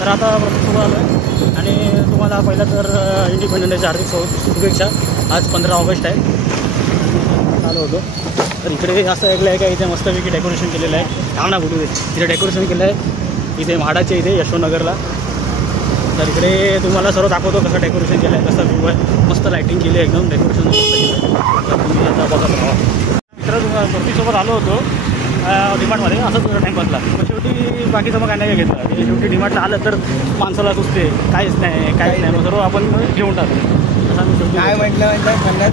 तर आता प्रतीकसोबत आलो आहे आणि तुम्हाला पहिलं तर इंडिपेंडन्स डेच्या हार्दिक शुभेच्छा. आज 15 ऑगस्ट आहे. आलो होतो तर इकडे असं ऐकलं आहे का इथे मस्तपैकी डेकोरेशन केलेलं आहे. काम ना कुठे इथे डेकोरेशन केलं आहे. इथे म्हाडाचे इथे यशवंतनगरला. तर इकडे तुम्हाला सर्व दाखवतो कसं डेकोरेशन केलं आहे, कसा व्ह्यू आहे. मस्त लायटिंग केली आहे, एकदम डेकोरेशन मस्त केलं आहे. तर तुम्ही आता बघत राहा. मित्र प्रतीकसोबत आलो होतो डिमार्टमध्ये असंच टाईमपासला. पण शेवटी बाकीचं मग काय नाही घेतलं. शेवटी डिमार्टला आलं तर माणसाला सुचते काहीच नाही मग सर्व आपण घेऊन टाकतो. काय म्हटलं 50,000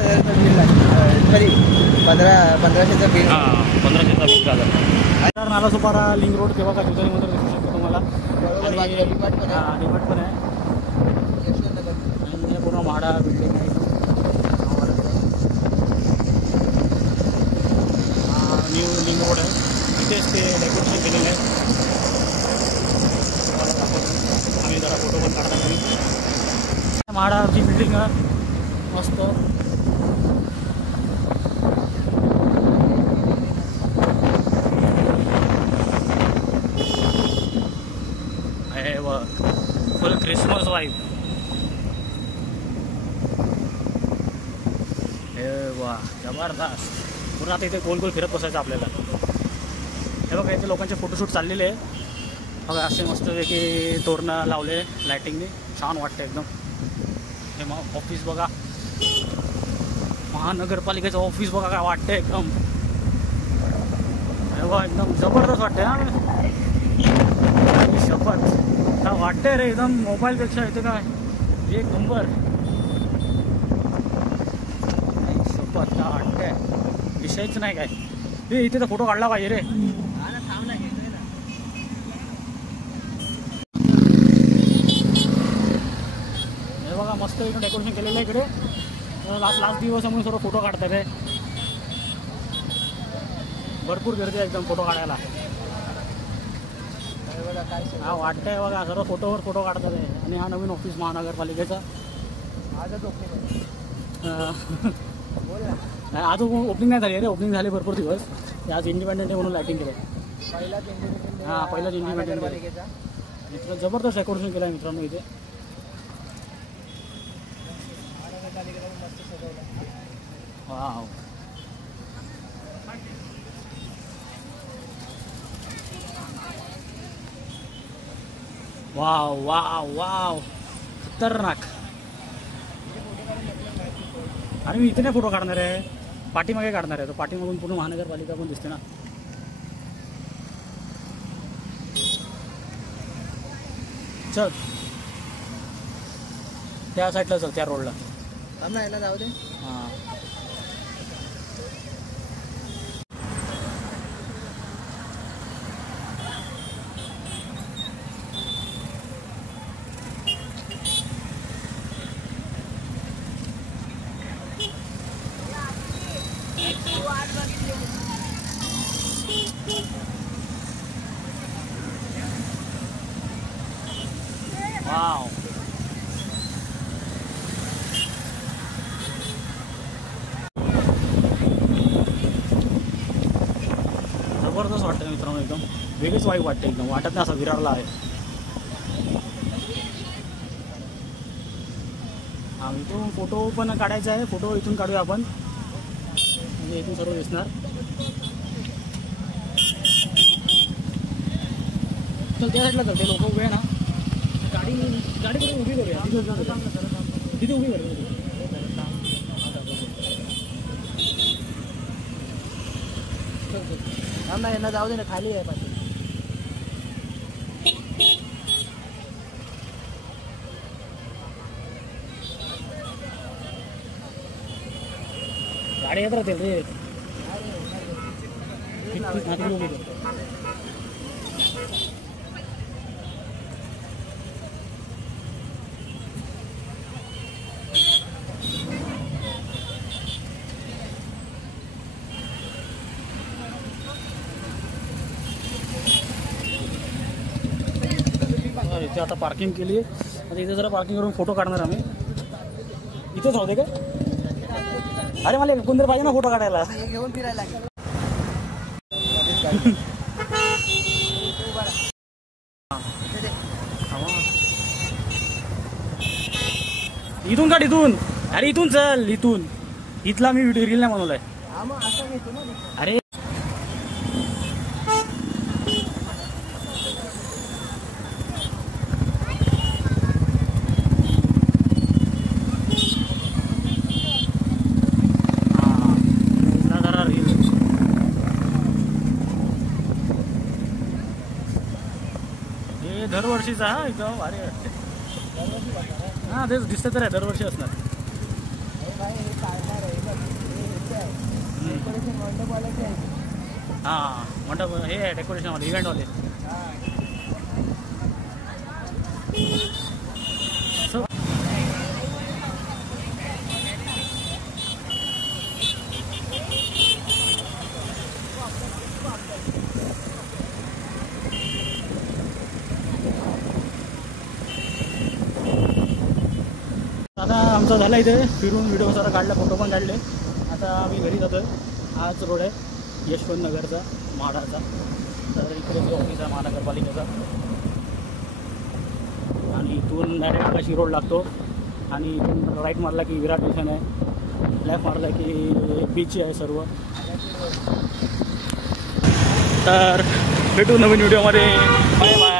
तरी 1500चं बिल. हां 1500चा बिल झाला. नालासोपारा लिंक रोड केव्हा का दुसरी मंत्र दिसू शकतो तुम्हाला. आणि डिमार्ट पण आहे. आणि पूर्ण म्हाडा बिल्डिंग आहे. न्यू लिंक रोड आहे. इथेच ते डेकोरेशन केलेलं आहे. आम्ही जरा फोटो पण काढता घरी. म्हाडाची बिल्डिंग मस्त. आहे व फुल क्रिसमस वाईब. हे वा जबरदस्त. पूर्ण आता इथे गोल गोल फिरत बसायचं आपल्याला. हे बघा इथे लोकांचे फोटोशूट चाललेले आहे. बघा असे मस्तपैकी तोरणं लावले लायटिंगने. छान वाटतं एकदम. हे मग ऑफिस बघा, महानगरपालिकेचं ऑफिस बघा काय वाटतं एकदम. हे बघा एकदम जबरदस्त वाटते ना. शपथ काय वाटतंय रे एकदम मोबाईलपेक्षा इथे काय एक नंबर. शपथ काय वाटतंय विषयच नाही काय. हे इथे तर फोटो काढला पाहिजे रे. हे बघा मस्त इकडे डेकोरेशन केलेलं आहे. इकडे लास्ट दिवस म्हणून सर्व फोटो काढतात आहे. भरपूर गर्दी आहे एकदम फोटो काढायला. हा वाटतंय बघा सर्व फोटोवर फोटो काढतात आहे. आणि हा नवीन ऑफिस महानगरपालिकेचा आजच ओपनिंग. आज ओपनिंग नाही झाली रे. ओपनिंग झाली भरपूर दिवस. आज इंडिपेंडन्स डे म्हणून लायटिंग केलं. पहिलाच इंडिपेंडन्स डे. इथं जबरदस्त डेकोरेशन केलं आहे मित्रांनो इथे. वाव वाव वाव वाव खतरनाक. आणि मी इथे नाही फोटो काढणार आहे, पाठीमागे काढणार आहे. तो पाठीमागून पूर्ण महानगरपालिका पण दिसते ना. चल त्या साईडला चल, त्या रोडला याला जाऊ दे. हां वाव जबरदस्त वाटतं मित्रांनो. एकदम वेगळीच वाईब वाटते. एकदम वाटत नाही असं विरारला आहे. हा इथून फोटो पण काढायचा आहे. फोटो इथून काढूया आपण. म्हणजे इथून सर्व दिसणार. चल त्या साईडला चल. ते लोक उभे आहे ना. गाडी कुठे उभी करूया. तिथे उभी करूया. ना यांना जाऊ दे ना. खाली आहे पाठी. गाडी येत राहते रे. इथे आता पार्किंग केली आहे. आता इथे जरा पार्किंग करून फोटो काढणार आम्ही. इथेच होते का? अरे मला कोणतरी पाहिजे ना फोटो काढायला. घेऊन फिरायला लागेल. इथून काढ इथून. अरे इथून चल इथून. इथला मी व्हिडिओ रील नाही बनवलाय. हा मग असं घेतो ना. अरे दरवर्षीचा हा एकदम भारी वाटते. हां तेच दिसतं तर आहे दरवर्षी असणार. हां मंडप हे आहे डेकोरेशनवाले इव्हेंटवाले. आता आमचा झाला इथे फिरून व्हिडिओ सारा काढला फोटो पण काढले. आता आम्ही घरी जातो आहे. हाच रोड आहे यशवंत नगरचा म्हाडाचा. तर इकडे जो ऑफिस आहे महानगरपालिकेचा आणि इथून डायरेक्ट आकाशी रोड लागतो आणि इथून राईट मारला की विराट स्टेशन आहे. लेफ्ट मारला की बीच आहे सर्व. तर भेटू नवीन व्हिडिओमध्ये. Bye bye.